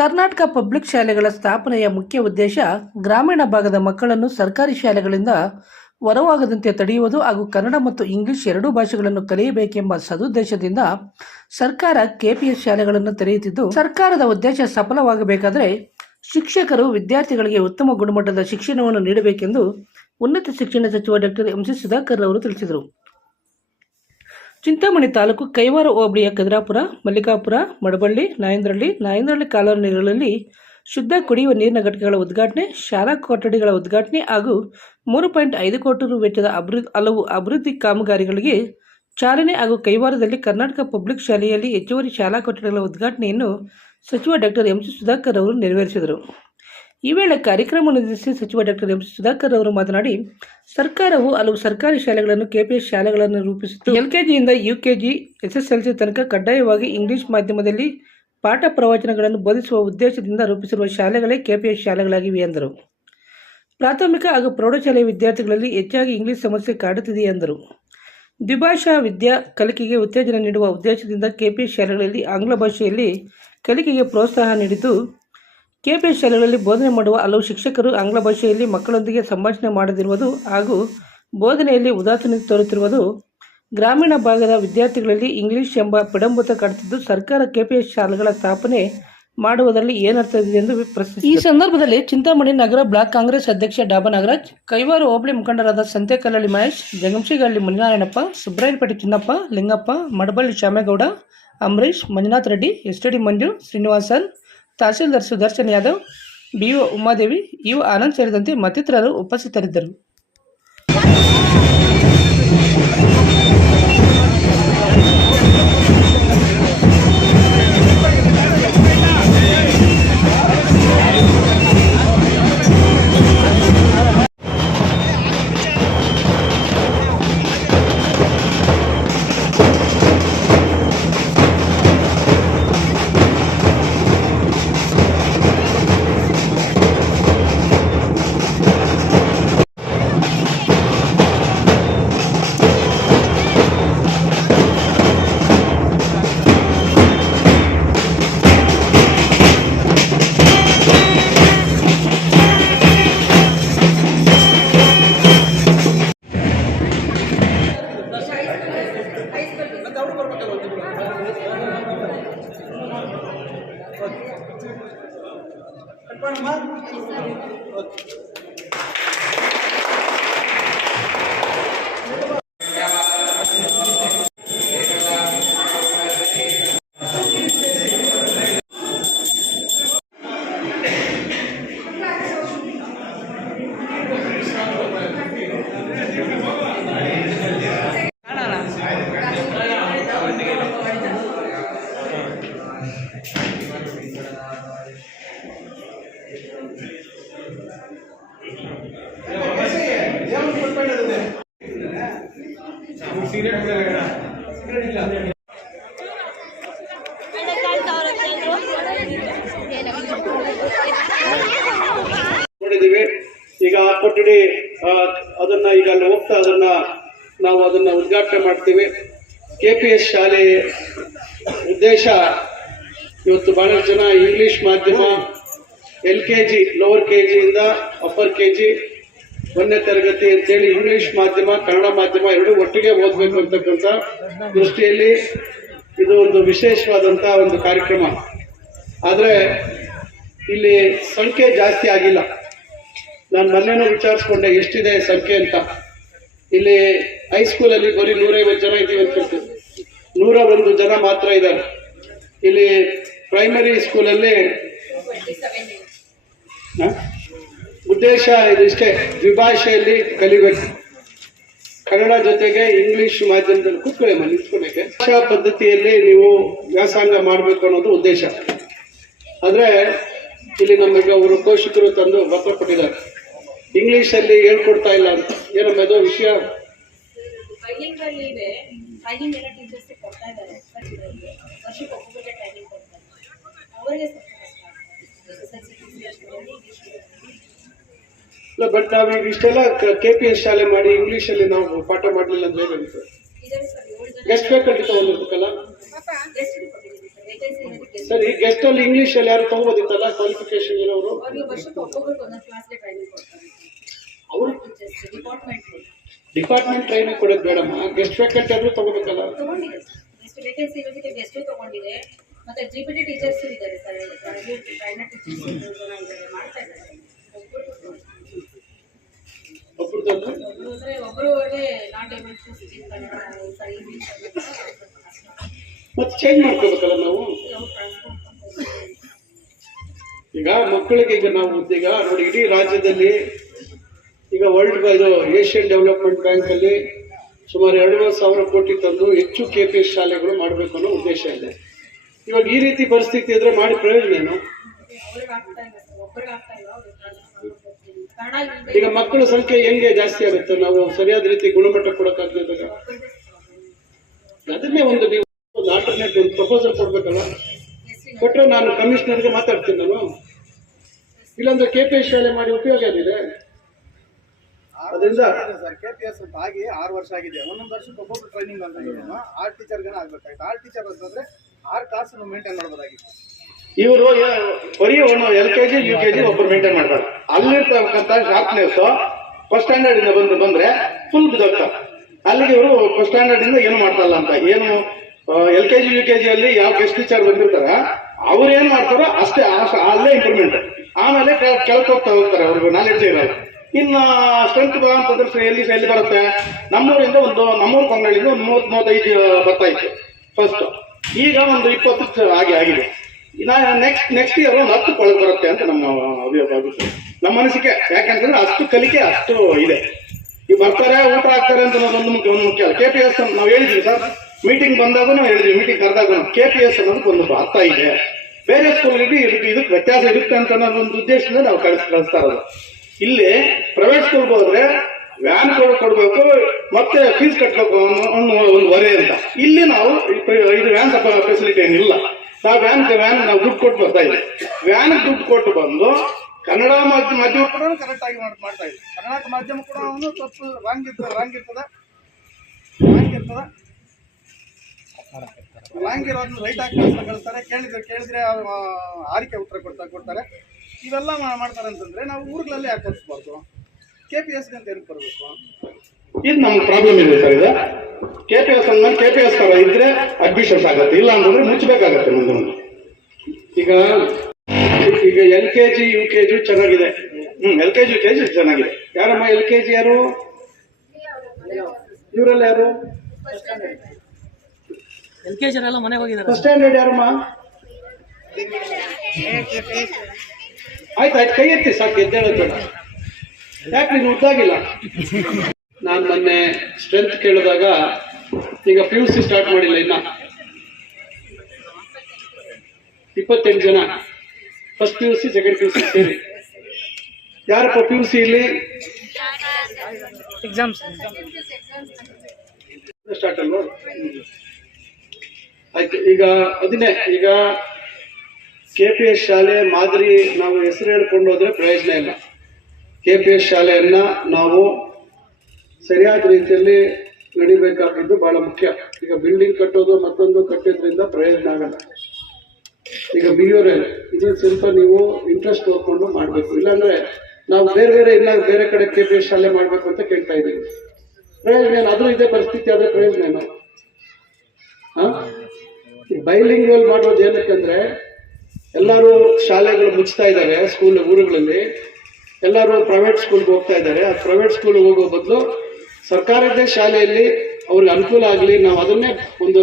Karnataka public ಶಾಲೆಗಳ ಸ್ಥಾಪನೆಯ ಮುಖ್ಯ ಉದ್ದೇಶ ಗ್ರಾಮೀಣ ಭಾಗದ ಮಕ್ಕಳನ್ನು ಸರ್ಕಾರಿ ಶಾಲೆಗಳಿಂದ ಹೊರವಾಗದಂತೆ ತಡೆಯುವುದು ಹಾಗೂ ಕನ್ನಡ ಮತ್ತು ಇಂಗ್ಲಿಷ್ ಎರಡೂ ಭಾಷೆಗಳನ್ನು ಕಲಿಯಬೇಕೆಂಬ ಸದುದ್ದೇಶದಿಂದ ಸರ್ಕಾರ ಕೆಪಿಎಸ್ ಶಾಲೆಗಳನ್ನು ತೆರೆಯುತ್ತಿದ್ದು, ಸರ್ಕಾರದ ಉದ್ದೇಶ ಸಫಲವಾಗಬೇಕಾದರೆ ಶಿಕ್ಷಕರು ವಿದ್ಯಾರ್ಥಿಗಳಿಗೆ ಉತ್ತಮ ಗುಣಮಟ್ಟದ ಶಿಕ್ಷಣವನ್ನು ನೀಡಬೇಕೆಂದು ಉನ್ನತ ಶಿಕ್ಷಣ ಸಚಿವ ಡಾಕ್ಟರ್ ಎಂ ಸಿ ಸುಧಾಕರ್ ಅವರು ತಿಳಿಸಿದರು. ಚಿಂತಾಮಣಿ ತಾಲೂಕು ಕೈವಾರ ಹೋಬಳಿಯ ಕದಿರಾಪುರ, ಮಲ್ಲಿಕಾಪುರ, ಮಡಬಳ್ಳಿ, ನಾಯಂದ್ರಹಳ್ಳಿ ನಾಯಂದ್ರಹಳ್ಳಿ ಕಾಲೋನಿಗಳಲ್ಲಿ ಶುದ್ಧ ಕುಡಿಯುವ ನೀರಿನ ಘಟಕಗಳ ಉದ್ಘಾಟನೆ, ಶಾಲಾ ಕೊಠಡಿಗಳ ಉದ್ಘಾಟನೆ ಹಾಗೂ ಮೂರು ಪಾಯಿಂಟ್ ಐದು ಕೋಟಿ ರು ವೆಚ್ಚದ ಅಭಿವೃದ್ಧಿ, ಹಲವು ಅಭಿವೃದ್ಧಿ ಕಾಮಗಾರಿಗಳಿಗೆ ಚಾಲನೆ ಹಾಗೂ ಕೈವಾರದಲ್ಲಿ ಕರ್ನಾಟಕ ಪಬ್ಲಿಕ್ ಶಾಲೆಯಲ್ಲಿ ಹೆಚ್ಚುವರಿ ಶಾಲಾ ಕೊಠಡಿಗಳ ಉದ್ಘಾಟನೆಯನ್ನು ಸಚಿವ ಡಾಕ್ಟರ್ ಎಂ ಸಿ ಸುಧಾಕರ್ ಅವರು ನೆರವೇರಿಸಿದರು. ಈ ವೇಳೆ ಕಾರ್ಯಕ್ರಮ ನಿರ್ದೇಶಿಸಿ ಸಚಿವ ಡಾಕ್ಟರ್ ಎಂ ಸುಧಾಕರ್ ಅವರು ಮಾತನಾಡಿ, ಸರ್ಕಾರವು ಹಲವು ಸರ್ಕಾರಿ ಶಾಲೆಗಳನ್ನು ಕೆಪಿಎಸ್ ಶಾಲೆಗಳನ್ನು ರೂಪಿಸಿದ್ದು, ಎಲ್ಕೆಜಿಯಿಂದ ಯುಕೆಜಿ, ಎಸ್ಎಸ್ಎಲ್ಸಿ ತನಕ ಕಡ್ಡಾಯವಾಗಿ ಇಂಗ್ಲಿಷ್ ಮಾಧ್ಯಮದಲ್ಲಿ ಪಾಠ ಪ್ರವಚನಗಳನ್ನು ಬೋಧಿಸುವ ಉದ್ದೇಶದಿಂದ ರೂಪಿಸಿರುವ ಶಾಲೆಗಳೇ ಕೆಪಿಎಸ್ ಶಾಲೆಗಳಾಗಿವೆ ಎಂದರು. ಪ್ರಾಥಮಿಕ ಹಾಗೂ ಪ್ರೌಢಶಾಲೆಯ ವಿದ್ಯಾರ್ಥಿಗಳಲ್ಲಿ ಹೆಚ್ಚಾಗಿ ಇಂಗ್ಲಿಷ್ ಸಮಸ್ಯೆ ಕಾಡುತ್ತಿದೆ ಎಂದರು. ದ್ವಿಭಾಷಾ ವಿದ್ಯಾ ಕಲಿಕೆಗೆ ಉತ್ತೇಜನ ನೀಡುವ ಉದ್ದೇಶದಿಂದ ಕೆಪಿಎಸ್ ಶಾಲೆಗಳಲ್ಲಿ ಆಂಗ್ಲ ಭಾಷೆಯಲ್ಲಿ ಕಲಿಕೆಗೆ ಪ್ರೋತ್ಸಾಹ ನೀಡಿದ್ದು ಕೆಪಿಎಸ್ ಶಾಲೆಗಳಲ್ಲಿ ಬೋಧನೆ ಮಾಡುವ ಹಲವು ಶಿಕ್ಷಕರು ಆಂಗ್ಲ ಭಾಷೆಯಲ್ಲಿ ಮಕ್ಕಳೊಂದಿಗೆ ಸಂಭಾಷಣೆ ಮಾಡದಿರುವುದು ಹಾಗೂ ಬೋಧನೆಯಲ್ಲಿ ಉದಾಸೀನತೆ ತೋರುತ್ತಿರುವುದು. ಗ್ರಾಮೀಣ ಭಾಗದ ವಿದ್ಯಾರ್ಥಿಗಳಲ್ಲಿ ಇಂಗ್ಲಿಷ್ ಎಂಬ ಪಿಡಂಬುತ ಕಾಡುತ್ತಿದ್ದು, ಸರ್ಕಾರ ಕೆಪಿಎಸ್ ಶಾಲೆಗಳ ಸ್ಥಾಪನೆ ಮಾಡುವುದರಲ್ಲಿ ಏನರ್ಥವಿದೆ ಎಂದು ಪ್ರಶ್ನಿಸಿದರು. ಈ ಸಂದರ್ಭದಲ್ಲಿ ಚಿಂತಾಮಣಿ ನಗರ ಬ್ಲಾಕ್ ಕಾಂಗ್ರೆಸ್ ಅಧ್ಯಕ್ಷ ಡಾಬಾ ನಾಗರಾಜ್, ಕೈವಾರು ಹೋಬಳಿ ಮುಖಂಡರಾದ Santekallahalli Mahesh Jangamshigalli Muninarayanappa Subrayapete Chinnappa, Lingappa, Madaballi Shyamegowda Ambareesh Manjunath Reddy S D Manju Srinivasan tahsildar Sudarshan Yadav BO Umadevi U Anand ಸೇರಿದಂತೆ ಮತ್ತಿತರರು ಉಪಸ್ಥಿತರಿದ್ದರು. Foi, mano? ಉದ್ಘಾಟನೆ ಮಾಡ್ತೀವಿ. ಕೆ ಪಿ ಎಸ್ ಶಾಲೆ ಉದ್ದೇಶ ಇವತ್ತು ಬಹಳಷ್ಟು ಜನ ಇಂಗ್ಲಿಷ್ ಮಾಧ್ಯಮ, L K G, lower K ಜಿಯಿಂದ upper K G, ಒಂದನೇ ತರಗತಿ ಅಂತೇಳಿ ಇಂಗ್ಲಿಷ್ ಮಾಧ್ಯಮ, ಕನ್ನಡ ಮಾಧ್ಯಮ ಎರಡೂ ಒಟ್ಟಿಗೆ ಓದಬೇಕು ಅಂತಕ್ಕಂಥ ದೃಷ್ಟಿಯಲ್ಲಿ ಇದು ಒಂದು ವಿಶೇಷವಾದಂಥ ಒಂದು ಕಾರ್ಯಕ್ರಮ. ಆದರೆ ಇಲ್ಲಿ ಸಂಖ್ಯೆ ಜಾಸ್ತಿ ಆಗಿಲ್ಲ. ನಾನು ಮೊನ್ನೆನೂ ವಿಚಾರಿಸ್ಕೊಂಡೆ ಎಷ್ಟಿದೆ ಸಂಖ್ಯೆ ಅಂತ. ಇಲ್ಲಿ ಹೈಸ್ಕೂಲಲ್ಲಿ ಬರೀ ನೂರೈವತ್ತು ಜನ ಇದ್ದೀವಿ ಅಂತ ಹೇಳ್ತೀವಿ. ನೂರ ಒಂದು ಜನ ಮಾತ್ರ ಇದ್ದಾರೆ. ಇಲ್ಲಿ ಪ್ರೈಮರಿ ಸ್ಕೂಲಲ್ಲಿ ಉದ್ದೇಶ ಇದಿಷ್ಟೇ, ದ್ವಿಭಾಷೆಯಲ್ಲಿ ಕಲಿಬೇಕು. ಕನ್ನಡ ಜೊತೆಗೆ ಇಂಗ್ಲಿಷ್ ಮಾಧ್ಯಮದಲ್ಲಿ ಕೂತ್ಕೊಳ್ಳಿ ನಿಂತ್ಕೊಳಕ್ಕೆ ಭಾಷಾ ಪದ್ಧತಿಯಲ್ಲಿ ನೀವು ವ್ಯಾಸಂಗ ಮಾಡಬೇಕು ಅನ್ನೋದು ಉದ್ದೇಶ. ಆದರೆ ಇಲ್ಲಿ ನಮಗೆ ಅವರು ಪೋಷಕರು ತಂದು ಪತ್ರ ಕೊಟ್ಟಿದ್ದಾರೆ ಇಂಗ್ಲಿಷಲ್ಲಿ ಹೇಳ್ಕೊಡ್ತಾ ಇಲ್ಲ ಅಂತ. ಏನಮ್ಮ ಅದು ವಿಷಯ? ಇಲ್ಲ ಬಟ್ ನಾವೀಗ ಇಷ್ಟೆಲ್ಲ ಕೆ ಪಿ ಎಸ್ ಶಾಲೆ ಮಾಡಿ ಇಂಗ್ಲಿಷಲ್ಲಿ ನಾವು ಪಾಠ ಮಾಡಲಿಲ್ಲ ಏಳು ಜನ ಗೆಸ್ಟ್ ವೇಕೆನ್ಸಿ ಇರೋದಕ್ಕೆ ಸರಿ. ಗೆಸ್ಟ್ ಅಲ್ಲಿ ಇಂಗ್ಲಿಷ್ ಅಲ್ಲಿ ಯಾರು ತಗೋಬೋದಿತ್ತಲ್ಲ ಕ್ವಾಲಿಫಿಕೇಶನ್ ಇರೋರು ಅವರು ಡಿಪಾರ್ಟ್ಮೆಂಟ್ ಡಿಪಾರ್ಟ್ಮೆಂಟ್ ಟ್ರೈನಿಂಗ್ ಕೊಡೋದು ಬೇಡಮ್ಮ ಗೆಸ್ಟ್ ವೇಕೆಂಟ್ ಆದ್ರೂ ತಗೋಬೇಕಲ್ಲ? ತಗೊಂಡಿದೆ ಎಷ್ಟು ವೇಕೆನ್ಸಿ ಇರೋದಕ್ಕೆ ಗೆಸ್ಟು ತಗೊಂಡಿದೆ ಮತ್ತೆ ಜಿ ಪಿ ಟಿ ಟೀಚರ್ಸ್ ಇದ್ದಾರೆ ಸರ್ ಟ್ರೈನರ್ ಟೀಚರ್ಸ್ ಇದ್ದಾರೆ ಮಾಡ್ತಾ ಇದ್ದಾರೆ. ಒಬ್ಬರು ಒಬ್ರದ್ದು ಒಬ್ಬರು ಅಂದರೆ ಒಬ್ಬರು ಅವ್ರಿಗೆ not able to speak Kannada ಸರಿ ಇಂಗ್ಲೀಷ್ ಮತ್ತೆ ಚೇಂಜ್ ಮಾಡ್ಕೋಬೇಕಲ್ಲ ನಾವು? ಈಗ ಮಕ್ಕಳಿಗೆ ಈಗ ನಾವು ಈಗ ನೋಡಿ ಇಡೀ ರಾಜ್ಯದಲ್ಲಿ ಈಗ ವರ್ಲ್ಡ್ ಇದು ಏಷ್ಯನ್ ಡೆವಲಪ್ಮೆಂಟ್ ಬ್ಯಾಂಕ್ ಅಲ್ಲಿ ಸುಮಾರು ಎರಡೂವರೆ ಸಾವಿರ ಕೋಟಿ ತಂದು ಹೆಚ್ಚು ಕೆ ಪಿ ಎಸ್ ಶಾಲೆಗಳು ಮಾಡಬೇಕು ಅನ್ನೋ ಉದ್ದೇಶ ಇದೆ. ಇವಾಗ ಈ ರೀತಿ ಪರಿಸ್ಥಿತಿ ಇದ್ರೆ ಮಾಡಿ ಪ್ರಯೋಜನ ಏನು? ಈಗ ಮಕ್ಕಳ ಸಂಖ್ಯೆ ಹೆಂಗೆ ಜಾಸ್ತಿ ಆಗುತ್ತೆ? ನಾವು ಸರಿಯಾದ ರೀತಿ ಗುಣಮಟ್ಟ ಕೊಡಕ್ಕಾಗದಾಗ ಅದನ್ನೇ ಒಂದು ನೀವು ಒಂದು ಆಲ್ಟರ್ನೇಟ್ ಒಂದು ಪ್ರಪೋಸಲ್ ಕೊಡ್ಬೇಕಲ್ಲ ಕೊಟ್ಟರೆ ನಾನು ಕಮಿಷನರ್ಗೆ ಮಾತಾಡ್ತೀನಿ ನಾನು. ಇಲ್ಲಾಂದ್ರೆ ಕೆ ಪಿ ಎಸ್ ಶಾಲೆ ಮಾಡಿ ಉಪಯೋಗ ಏನಿದೆ? ಅದರಿಂದ ಸರ್ ಕೆ ಪಿ ಎಸ್ ಅಂತ ಆಗಿ ಆರು ವರ್ಷ ಆಗಿದೆ. ಒಂದೊಂದು ವರ್ಷಕ್ಕೆ ಒಬ್ಬೊಬ್ರು ಟ್ರೈನಿಂಗ್ ಅಂತ ಆರ್ ಟೀಚರ್ಗನ ಆಗ್ಬೇಕಾಯ್ತು. ಆರ್ಟ್ ಟೀಚರ್ ಅಂತಂದ್ರೆ ಆರು ಕ್ಲಾಸ್ ಮೇಂಟೈನ್ ಮಾಡ್ಬೋದಾಗಿತ್ತು. ಇವರು ಬರೀ L K G U K G ಒಬ್ಬರು ಮೇಂಟೈನ್ ಮಾಡ್ತಾರೆ. ಅಲ್ಲಿರ್ತಕ್ಕಂಥ ಶಾರ್ಪ್ನೆಸ್ ಫಸ್ಟ್ ಸ್ಟ್ಯಾಂಡರ್ಡ್ ಇಂದ ಬಂದು ಬಂದ್ರೆ ಫುಲ್ ಬಿದ್ದೋಗ್ತಾರೆ ಅಲ್ಲಿಗೆ ಇವರು ಫಸ್ಟ್ ಸ್ಟ್ಯಾಂಡರ್ಡ್ ಇಂದ ಏನು ಮಾಡ್ತಾರಲ್ಲ ಅಂತ. ಏನು L K G U K G ಅಲ್ಲಿ ಯಾವ ಗೆಸ್ಟ್ ಟೀಚರ್ ಬಂದಿರ್ತಾರೆ ಅವ್ರು ಏನ್ ಮಾಡ್ತಾರೋ ಅಷ್ಟೇ ಆ- ಅಲ್ಲೇ ಇಂಪ್ರೂವ್ಮೆಂಟ್ ಆಮೇಲೆ ಕೆಳಕ್ಕೆ ಹೋಗ್ತಾ ಹೋಗ್ತಾರೆ ಅವ್ರಿಗೆ ನಾಲೆಡ್ಜ್ ಇರೋದು. ಇನ್ನ ಸ್ಟ್ರೆಂತ್ ಅಂತಂದ್ರೆ ಎಲ್ಲಿ ಎಲ್ಲಿ ಬರುತ್ತೆ? ನಮ್ಮೂರಿಂದ ಒಂದು, ನಮ್ಮೂರು ಕೊಂಗಳಿಂದ ಒಂದು ಮೂವತ್, ಮೂವತ್ತೈದು ಬರ್ತಾ ಇತ್ತು ಫಸ್ಟ್ ಈಗ ಒಂದು ಇಪ್ಪತ್ತು ಹಾಗೆ ಆಗಿದೆ. ನೆಕ್ಸ್ಟ್ ನೆಕ್ಸ್ಟ್ ಇಯರ್ ಒಂದು ಹತ್ತು ಕೊಳಗೆ ಬರುತ್ತೆ ಅಂತ ನಮ್ಮ ನಮ್ಮ ಅನಿಸಿಕೆ. ಯಾಕಂತಂದ್ರೆ ಅಷ್ಟು ಕಲಿಕೆ ಅಷ್ಟು ಇದೆ. ಈ ಬರ್ತಾರೆ, ಊಟ ಆಗ್ತಾರೆ ಅಂತ ಒಂದು ಮುಖ್ಯ ಒಂದು ಮುಖ್ಯ ಕೆ ಪಿ ಎಸ್ ನಾವು ಹೇಳಿದ್ವಿ ಸರ್. ಮೀಟಿಂಗ್ ಬಂದಾಗ ನಾವು ಹೇಳಿದ್ವಿ ಮೀಟಿಂಗ್ ಕರೆದಾಗ ಕೆ ಪಿ ಎಸ್ ಅನ್ನೋದಕ್ಕೆ ಒಂದು ಅರ್ಥ ಇದೆ. ಬೇರೆ ಸ್ಕೂಲ್ಗಳಿಗೆ ಇದಕ್ಕೆ ವ್ಯತ್ಯಾಸ ಇರುತ್ತೆ ಅಂತ ಒಂದು ಉದ್ದೇಶದಿಂದ ನಾವು ಕಳಿಸ್, ಕಳಿಸ್ತಾ ಇರೋದು. ಇಲ್ಲಿ ಪ್ರೈವೇಟ್ ಸ್ಕೂಲ್ಗೆ ಹೋದ್ರೆ ವ್ಯಾನ್ ಕೊಡಬೇಕು, ಮತ್ತೆ ಫೀಸ್ ಕಟ್ಟಬೇಕು ಅನ್ನೋ ಒಂದು ಹೊರೆ ಅಂತ. ಇಲ್ಲಿ ನಾವು ಇದು ವ್ಯಾನ್ ಫೆಸಿಲಿಟಿ ಏನಿಲ್ಲ. ನಾವು ವ್ಯಾನ್ ವ್ಯಾನ್ ನಾವು ದುಡ್ಡು ಕೊಟ್ಟು ಬರ್ತಾ ಇದ್ದೀವಿ. ವ್ಯಾನ್ ದುಡ್ಡು ಕೊಟ್ಟು ಬಂದು ಕನ್ನಡ ಮಾಧ್ಯಮ ಮಾಧ್ಯಮ ಕೂಡ ಕರೆಕ್ಟ್ ಆಗಿ ಮಾಡ್- ಮಾಡ್ತಾ ಇದೆ ಕರ್ನಾಟಕ ಮಾಧ್ಯಮ ಕೂಡ ಅವನು ತಪ್ಪು ರಾಂಗ್ ಇರ್ತದೆ ರಾಂಗ್ ಇರ್ತದೆ ರಾಂಗ್ ಇರ್ತದ. ರಾಂಗ್ ಇರೋದನ್ನ ರೈಟ್ ಆಗಿ ಕೆಲಸ ಕಳಿಸ್ತಾರೆ. ಕೇಳಿದ್ರೆ ಕೇಳಿದ್ರೆ ಆರಿಕೆ ಉತ್ತರ ಕೊಡ್ತಾ ಕೊಡ್ತಾರೆ. ಇವೆಲ್ಲ ಮಾಡ್ತಾರೆ ಅಂತಂದ್ರೆ ನಾವು ಊರುಗಳಲ್ಲಿ ಯಾಕೆ ಕಳಿಸ್ಬಾರ್ದು ಕೆ ಪಿ ಎಸ್ಗೆ ಅಂತ ಏನಕ್ಕೆ ಬರಬೇಕು? ಇದು ನಮ್ಗೆ ಪ್ರಾಬ್ಲಮ್ ಇದೆ ಸರ್ ಇದು. ಕೆ ಪಿ ಎಸ್ ಅಂದ್ಮೇಲೆ ಕೆ ಪಿ ಎಸ್ ತರ ಇದ್ರೆ ಅಡ್ಮಿಷನ್ಸ್ ಆಗುತ್ತೆ. ಇಲ್ಲ ಅಂತಂದ್ರೆ ಮುಚ್ಚಬೇಕಾಗತ್ತೆ ಮುಂದೆ ಈಗ ಈಗ L K G U K G ಚೆನ್ನಾಗಿದೆ. ಹ್ಮ್ L K G K G ಚೆನ್ನಾಗಿದೆ. ಯಾರಮ್ಮ ಎಲ್ ಕೆ ಜಿ ಯಾರು? ಇವರಲ್ಲಿ ಯಾರು? ಎಲ್ ಕೆ ಜನ ಎಲ್ಲ ಮನೆಗೆ ಹೋಗಿದ್ದಾರೆ ಫಸ್ಟ್ ಸ್ಟ್ಯಾಂಡರ್ಡ್ ಯಾರಮ್ಮ? ಆಯ್ತು ಆಯ್ತು ಕೈ ಎತ್ತಿ ಸಾಕು ಎದ್ದೇಳೋದು ಯಾಕೆ ನೀನು ಉದ್ದಾಗಿಲ್ಲ? ನಾನು ಮೊನ್ನೆ ಸ್ಟ್ರೆಂತ್ ಕೇಳಿದಾಗ ಈಗ ಪಿ ಯು ಸಿ ಸ್ಟಾರ್ಟ್ ಮಾಡಿಲ್ಲ ಇನ್ನ. ಇಪ್ಪತ್ತೆಂಟು ಜನ. First P U C second P U C ಸೇರಿ. ಯಾರಪ್ಪ ಪಿ ಯು ಸಿ ಇಲ್ಲಿ? ಎಕ್ಸಾಮ್ಸ್ ಸ್ಟಾರ್ಟ್ ಅಲ್ವಾ ಆಯ್ತು, ಈಗ ಅದನ್ನೇ, ಈಗ ಕೆ ಪಿ ಎಸ್ ಶಾಲೆ ಮಾದರಿ ನಾವು ಹೆಸರು ಹೇಳ್ಕೊಂಡು ಹೋದ್ರೆ ಪ್ರಯೋಜನ ಇಲ್ಲ. ಕೆ ಪಿ ಎಸ್ ಶಾಲೆಯನ್ನ ನಾವು ಸರಿಯಾದ ರೀತಿಯಲ್ಲಿ ನಡಿಬೇಕಾಗಿದ್ದು ಬಹಳ ಮುಖ್ಯ. ಈಗ ಬಿಲ್ಡಿಂಗ್ ಕಟ್ಟೋದು ಮತ್ತೊಂದು ಕಟ್ಟಿದ್ರಿಂದ ಪ್ರಯೋಜನ ಆಗಲ್ಲ. ಈಗ ಬಿ ಇದು ಸ್ವಲ್ಪ ನೀವು ಇಂಟ್ರೆಸ್ಟ್ ತೋರ್ಕೊಂಡು ಮಾಡಬೇಕು. ಇಲ್ಲಾಂದ್ರೆ ನಾವು ಬೇರೆ ಬೇರೆ ಇಲ್ಲ ಬೇರೆ ಕಡೆ ಕೆ ಪಿ ಎಸ್ ಶಾಲೆ ಮಾಡಬೇಕು ಅಂತ ಕೇಳ್ತಾ ಇದ್ದೀವಿ. ಪ್ರಯೋಜನ ಏನು ಅದು ಇದೇ ಪರಿಸ್ಥಿತಿ ಆದರೆ ಪ್ರಯೋಜನ ಏನು ಬೈಲಿಂಗ್ವಲ್ ಮಾಡೋದು ಏನಕ್ಕಂದ್ರೆ, ಎಲ್ಲರೂ ಶಾಲೆಗಳು ಮುಚ್ತಾ ಇದ್ದಾರೆ ಸ್ಕೂಲ್ ಊರುಗಳಲ್ಲಿ. ಎಲ್ಲರೂ ಪ್ರೈವೇಟ್ ಸ್ಕೂಲ್ಗೆ ಹೋಗ್ತಾ ಇದ್ದಾರೆ ಆ ಪ್ರೈವೇಟ್ ಸ್ಕೂಲ್ಗೆ ಹೋಗೋ ಬದಲು ಸರ್ಕಾರದ್ದೇ ಶಾಲೆಯಲ್ಲಿ ಅವ್ರಿಗೆ ಅನುಕೂಲ ಆಗಲಿ, ನಾವು ಅದನ್ನೇ ಒಂದು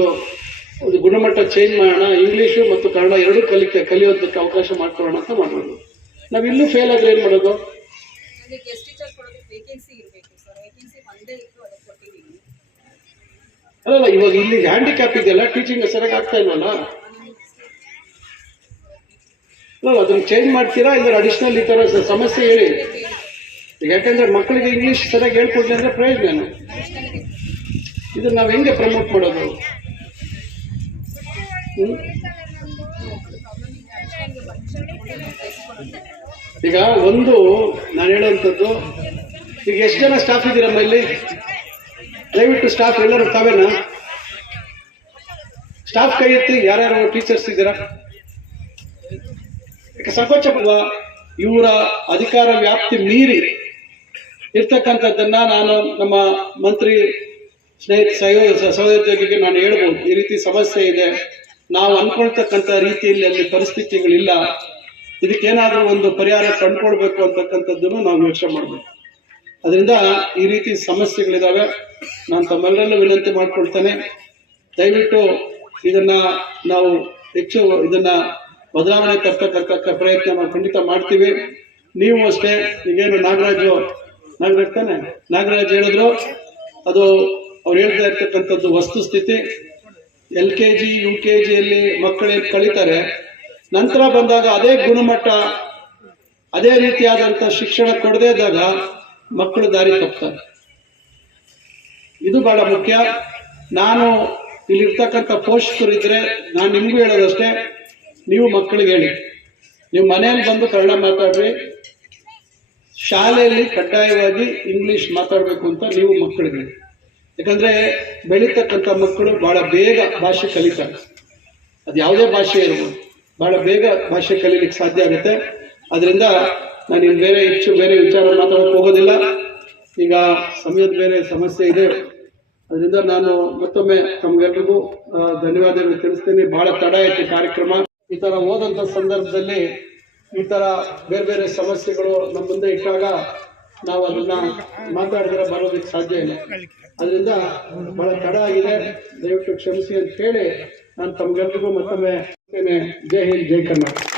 ಒಂದು ಗುಣಮಟ್ಟ ಚೇಂಜ್ ಮಾಡೋಣ ಇಂಗ್ಲೀಷು ಮತ್ತು ಕನ್ನಡ ಎರಡೂ ಕಲಿಕೆ, ಕಲಿಯೋದಕ್ಕೆ ಅವಕಾಶ ಮಾಡ್ಕೊಳ್ಳೋಣ ಅಂತ ಮಾಡೋದು ನಾವು ಇಲ್ಲೂ ಫೇಲ್ ಆಗಲಿ ಏನು ಮಾಡೋದು? ಅಲ್ಲಲ್ಲ, ಇವಾಗ ಇಲ್ಲಿ ಹ್ಯಾಂಡಿಕ್ಯಾಪ್ ಇದೆಯಲ್ಲ ಟೀಚಿಂಗ್ ಸರಿಯಾಗಿ ಆಗ್ತಾ ಇಲ್ಲ ಅಲ್ಲ ಅದನ್ನ ಚೇಂಜ್ ಮಾಡ್ತೀರಾ? ಇಲ್ಲ ಅಡಿಷನಲ್ ಈ ತರ ಸಮಸ್ಯೆ ಹೇಳಿ. ಯಾಕಂದ್ರೆ ಮಕ್ಕಳಿಗೆ ಇಂಗ್ಲಿಷ್ ಸರಿಯಾಗಿ ಹೇಳ್ಕೊಡ್ಲಿ ಅಂದ್ರೆ ಪ್ರಯೋಜನ. ಇದನ್ನ ನಾವು ಹೆಂಗೆ ಪ್ರಮೋಟ್ ಮಾಡೋದು? ಈಗ ಒಂದು, ನಾನು ಹೇಳುವಂಥದ್ದು ಈಗ ಎಷ್ಟು ಜನ ಸ್ಟಾಫ್ ಇದ್ದೀರಮ್ಮ ಇಲ್ಲಿ? ದಯವಿಟ್ಟು ಸ್ಟಾಫ್ ಎಲ್ಲರೂ ತಾವೇನಾ? ಸ್ಟಾಫ್ ಕೈ ಎತ್ತಿ ಯಾರ್ಯಾರು ಟೀಚರ್ಸ್ ಇದ್ದೀರಾ? ಯಾಕೆ ಸಂಕೋಚ ಪಡುವ ಇವರ ಅಧಿಕಾರ ವ್ಯಾಪ್ತಿ ಮೀರಿ ಇರ್ತಕ್ಕಂಥದ್ದನ್ನ ನಾನು ನಮ್ಮ ಮಂತ್ರಿ ಸ್ನೇಹಿತ ಸಹೋ ಸಹೋದ್ಯೋಗಿಗೆ ನಾನು ಹೇಳ್ಬೋದು. ಈ ರೀತಿ ಸಮಸ್ಯೆ ಇದೆ. ನಾವು ಅನ್ಕೊಳ್ತಕ್ಕಂಥ ರೀತಿಯಲ್ಲಿ ಅಲ್ಲಿ ಪರಿಸ್ಥಿತಿಗಳಿಲ್ಲ. ಇದಕ್ಕೇನಾದರೂ ಒಂದು ಪರಿಹಾರ ಕಂಡುಕೊಳ್ಬೇಕು ಅಂತಕ್ಕಂಥದ್ದನ್ನು ನಾವು ಯೋಚನೆ ಮಾಡಬೇಕು. ಅದರಿಂದ ಈ ರೀತಿ ಸಮಸ್ಯೆಗಳಿದ್ದಾವೆ ನಾನು ತಮ್ಮೆಲ್ಲರಲ್ಲೂ ವಿನಂತಿ ಮಾಡಿಕೊಳ್ತೇನೆ. ದಯವಿಟ್ಟು ಇದನ್ನ ನಾವು ಹೆಚ್ಚು ಇದನ್ನ ಬದಲಾವಣೆ ತರ್ತಕ್ಕಂಥ ಪ್ರಯತ್ನ ನಾವು ಖಂಡಿತ ಮಾಡ್ತೀವಿ. ನೀವು ಅಷ್ಟೇ, ಈಗೇನು ನಾಗರಾಜು ನಾಗರಾಜ್ ತಾನೆ? ನಾಗರಾಜ್ ಹೇಳಿದ್ರು, ಅದು ಅವ್ರು ಹೇಳ್ತಾ ಇರ್ತಕ್ಕಂಥದ್ದು ವಸ್ತುಸ್ಥಿತಿ L K G, U K ಜಿಯಲ್ಲಿ ಮಕ್ಕಳೇ ಕಲಿತಾರೆ ನಂತರ ಬಂದಾಗ ಅದೇ ಗುಣಮಟ್ಟ, ಅದೇ ರೀತಿಯಾದಂಥ ಶಿಕ್ಷಣ ಕೊಡದೇ ಇದ್ದಾಗ ಮಕ್ಕಳು ದಾರಿ ತಪ್ತಾರೆ ಇದು ಬಹಳ ಮುಖ್ಯ. ನಾನು ಇಲ್ಲಿರ್ತಕ್ಕಂಥ ಇದ್ರೆ ನಾನು ನಿಮಗೂ ಹೇಳೋದಷ್ಟೇ, ನೀವು ಮಕ್ಕಳಿಗೆ ಹೇಳಿ. ನೀವು ಮನೆಯಲ್ಲಿ ಬಂದು ಕನ್ನಡ ಮಾತಾಡ್ರಿ. ಶಾಲೆಯಲ್ಲಿ ಕಡ್ಡಾಯವಾಗಿ ಇಂಗ್ಲಿಷ್ ಮಾತಾಡಬೇಕು ಅಂತ ನೀವು ಮಕ್ಕಳಿಗೆ ಹೇಳಿ. ಯಾಕಂದ್ರೆ ಬೆಳೀತಕ್ಕಂಥ ಮಕ್ಕಳು ಬಹಳ ಬೇಗ ಭಾಷೆ ಕಲಿತಾರೆ. ಅದು ಯಾವುದೇ ಭಾಷೆ ಇರ್ಬೋದು, ಬಹಳ ಬೇಗ ಭಾಷೆ ಕಲೀಲಿಕ್ಕೆ ಸಾಧ್ಯ ಆಗುತ್ತೆ. ಅದರಿಂದ ನಾನು ಇನ್ನು ಬೇರೆ ಹೆಚ್ಚು ಬೇರೆ ವಿಚಾರ ಮಾತಾಡೋಕೆ ಹೋಗೋದಿಲ್ಲ. ಈಗ ಸಮಯದ ಬೇರೆ ಸಮಸ್ಯೆ ಇದೆ. ಅದರಿಂದ ನಾನು ಮತ್ತೊಮ್ಮೆ ತಮಗೆಲ್ರಿಗೂ ಧನ್ಯವಾದಗಳು ತಿಳಿಸ್ತೀನಿ. ಬಹಳ ತಡ ಐತೆ ಕಾರ್ಯಕ್ರಮ. ಈ ಥರ ಹೋದಂಥ ಸಂದರ್ಭದಲ್ಲಿ ಈ ಥರ ಬೇರೆ ಬೇರೆ ಸಮಸ್ಯೆಗಳು ನಮ್ಮ ಮುಂದೆ ಇಟ್ಟಾಗ ನಾವು ಅದನ್ನ ಮಾತಾಡಿದ್ರೆ ಬರೋದಕ್ಕೆ ಸಾಧ್ಯ ಇಲ್ಲ. ಅದರಿಂದ ಬಹಳ ತಡ ಆಗಿದೆ. ದಯವಿಟ್ಟು ಕ್ಷಮಿಸಿ ಅಂತ ಹೇಳಿ ನಾನು ತಮಗೆಲ್ರಿಗೂ ಮತ್ತೊಮ್ಮೆ ಜೈ ಹಿಂದ್, ಜೈ ಕರ್ನಾಟಕ.